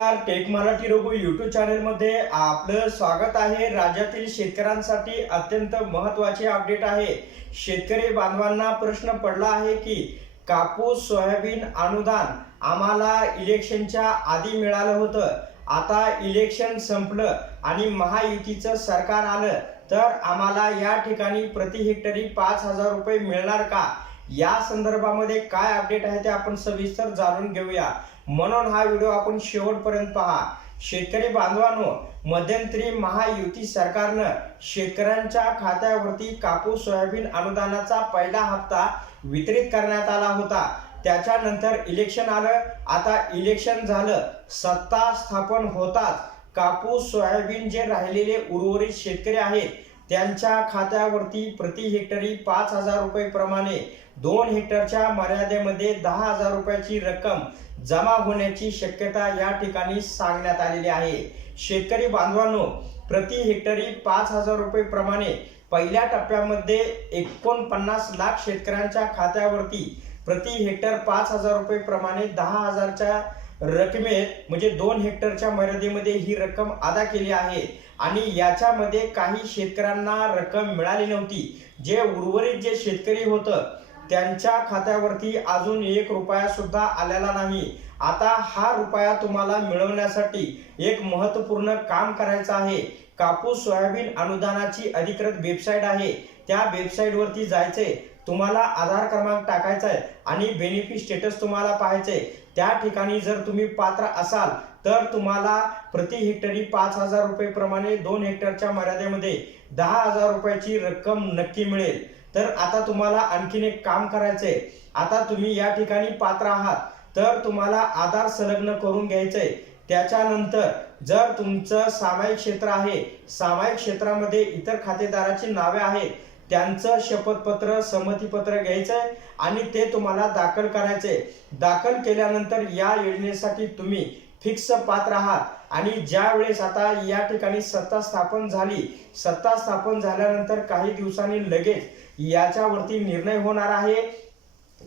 नमस्कार take Marathi robot YouTube चॅनलमध्ये आपलं स्वागत आहे. राज्यातील शेतकऱ्यांसाठी अत्यंत महत्त्वाचे अपडेट आहे. शेतकरी बांधवांना प्रश्न पडला आहे की कापूस सोयाबीन अनुदान आम्हाला इलेक्शनच्या आधी मिळालं होतं. आता इलेक्शन संपलं आणि महायुतीचं सरकार आलं तर आम्हाला या ठिकाणी प्रति हेक्टरी पाच हजार रुपये मिळणार का? या संदर्भामध्ये काय अपडेट आहे ते आपण सविस्तर जाणून घेऊया. म्हणून हा व्हिडिओ आपण शेवटपर्यंत पहा. शेतकरी बांधवांनो मध्यंतरी महायुती सरकारनं शेतकऱ्यांच्या खात्यावरती कापूस सोयाबीन अनुदानाचा पहिला हप्ता वितरित करण्यात आला होता. त्याच्यानंतर इलेक्शन आलं. आता इलेक्शन झालं. सत्ता स्थापन होताच. कापूस सोयाबीन जे राहिलेले उर्वरित शेतकरी आहेत त्यांच्या खात्यावरती प्रति हेक्टरी पाच हजार रुपये प्रमाणे दोन हेक्टरच्या मर्यादेमध्ये दहा हजार रुपयाची रक्कम जमा होण्याची शक्यता या ठिकाणी सांगण्यात आलेली आहे. शेतकरी बांधवांनो प्रति हेक्टरी पाच हजार रुपये प्रमाणे पहिल्या टप्प्यामध्ये एकोणपन्नास लाख शेतकऱ्यांच्या खात्यावरती प्रति हेक्टर पाच हजार रुपये प्रमाणे दहा हजारच्या रकमेत म्हणजे दोन हेक्टरच्या मर्यादेमध्ये ही रक्कम अदा केली आहे. आणि याच्यामध्ये काही शेतकऱ्यांना रक्कम मिळाली नव्हती. जे उर्वरित जे शेतकरी होतं त्यांच्या खात्यावरती अजून एक रुपया सुद्धा आलेला नाही. आता हा रुपया तुम्हाला मिळवण्यासाठी एक महत्त्वपूर्ण काम करायचं आहे. कापूस सोयाबीन अनुदानाची अधिकृत वेबसाईट आहे. त्या वेबसाईटवरती जायचंय. तुम्हाला आधार क्रमांक टाकायचा आहे आणि बेनिफिट स्टेटस तुम्हाला पाहायचंय त्या ठिकाणी जर तुम्ही पात्र असाल तर तुम्हाला प्रति हेक्टरी पाच हजार रुपये प्रमाणे दोन हेक्टरच्या मर्यादेमध्ये दहा हजार रुपयाची रक्कम नक्की मिळेल. तर आता तुम्हाला आणखीन एक काम करायचंय. आता तुम्ही या ठिकाणी पात्र आहात तर तुम्हाला आधार संलग्न करून घ्यायचंय. त्याच्यानंतर जर तुमचं सामायिक क्षेत्र आहे सामायिक क्षेत्रामध्ये इतर खातेदाराची नावे आहेत त्यांचं शपथपत्र संमतीपत्र घ्यायचं आहे आणि ते तुम्हाला दाखल करायचे दाखल केल्यानंतर या योजनेसाठी तुम्ही फिक्स पात्र आहात आणि ज्या वेळेस आता या ठिकाणी सत्ता स्थापन झाली सत्ता स्थापन झाल्यानंतर काही दिवसांनी लगेच याच्यावरती निर्णय होणार आहे.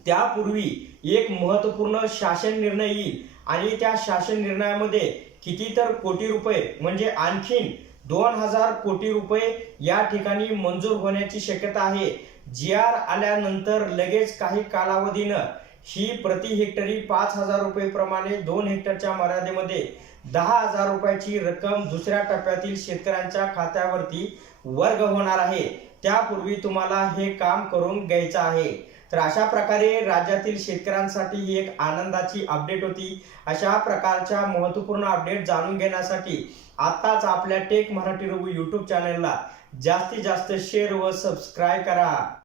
त्यापूर्वी एक महत्त्वपूर्ण शासन निर्णय येईल आणि त्या शासन निर्णयामध्ये किती तर कोटी रुपये म्हणजे आणखीन दोन हजार कोटी रुपये या ठिकाणी मंजूर होण्याची शक्यता आहे. जी आर आल्यानंतर लगेच काही कालावधीनं ही प्रति हेक्टरी पाच हजार रुपये प्रमाणे दोन हेक्टरच्या मर्यादेमध्ये दहा हजार रुपयाची रक्कम दुसऱ्या टप्प्यातील शेतकऱ्यांच्या खात्यावरती वर्ग होणार आहे. त्यापूर्वी तुम्हाला हे काम करून घ्यायचं आहे. तर अशा प्रकारे राज्यातील शेतकऱ्यांसाठी ही एक आनंदाची अपडेट होती. अशा प्रकारच्या महत्त्वपूर्ण अपडेट जाणून घेण्यासाठी आताच आपल्या टेक मराठी रघु यूट्यूब चॅनलला जास्तीत जास्त शेअर व सबस्क्राईब करा.